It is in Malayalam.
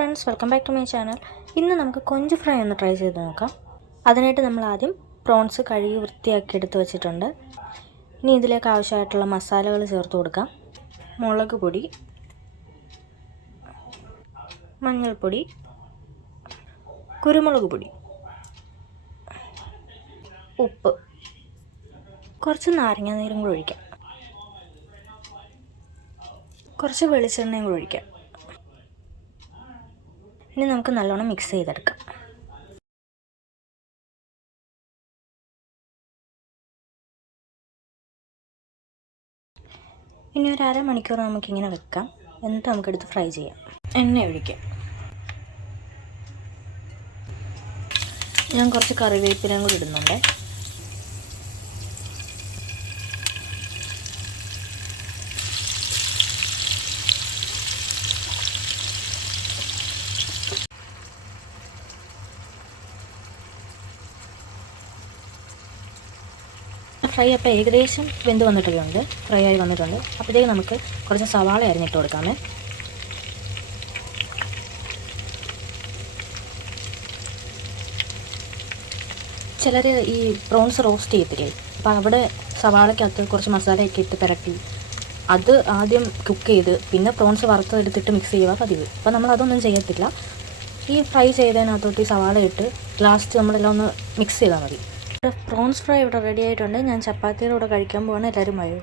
Friends, welcome back to my channel. ഇന്ന് നമുക്ക് കൊഞ്ച് ഫ്രൈ ഒന്ന് ട്രൈ ചെയ്ത് നോക്കാം. അതിനായിട്ട് നമ്മൾ ആദ്യം പ്രോൺസ് കഴുകി വൃത്തിയാക്കി എടുത്ത് വെച്ചിട്ടുണ്ട്. ഇനി ഇതിലേക്ക് ആവശ്യമായിട്ടുള്ള മസാലകൾ ചേർത്ത് കൊടുക്കാം. മുളക് പൊടി, മഞ്ഞൾപ്പൊടി, കുരുമുളക് പൊടി, ഉപ്പ്, കുറച്ച് നാരങ്ങ നീരും കൂടി ഒഴിക്കാം. കുറച്ച് വെളിച്ചെണ്ണയും കൂടി ഒഴിക്കാം. ഇനി നമുക്ക് നല്ലോണം മിക്സ് ചെയ്തെടുക്കാം. ഇനി ഒരു അരമണിക്കൂർ നമുക്കിങ്ങനെ വെക്കാം. എന്നിട്ട് നമുക്കെടുത്ത് ഫ്രൈ ചെയ്യാം. എണ്ണ ഒഴിക്കാം. ഞാൻ കുറച്ച് കറിവേപ്പിലയും കൂടി ഇടുന്നുണ്ട്. ഫ്രൈ അപ്പോൾ ഏകദേശം വെന്ത് വന്നിട്ടുണ്ട്, ഫ്രൈ ആയി വന്നിട്ടുണ്ട്. അപ്പോഴത്തേക്ക് നമുക്ക് കുറച്ച് സവാള അരിഞ്ഞിട്ട് കൊടുക്കാമേ. ചിലർ ഈ പ്രോൺസ് റോസ്റ്റ് ചെയ്യത്തില്ലേ, അപ്പോൾ അവിടെ സവാളയ്ക്കകത്ത് കുറച്ച് മസാലയൊക്കെ ഇട്ട് പുരട്ടി അത് ആദ്യം കുക്ക് ചെയ്ത് പിന്നെ പ്രോൺസ് വറുത്തെടുത്തിട്ട് മിക്സ് ചെയ്യുക പതിവ്. അപ്പോൾ നമ്മളതൊന്നും ചെയ്യത്തില്ല. ഈ ഫ്രൈ ചെയ്തതിനകത്തോട്ട് ഈ സവാള ഇട്ട് ലാസ്റ്റ് നമ്മളെല്ലാം ഒന്ന് മിക്സ് ചെയ്താൽ മതി. പ്രോൺസ് ഫ്രൈ ഇവിടെ റെഡി ആയിട്ടുണ്ട്. ഞാൻ ചപ്പാത്തിയുടെ കൂടെ കഴിക്കാൻ പോവാണ്. എല്ലാവരും വരൂ.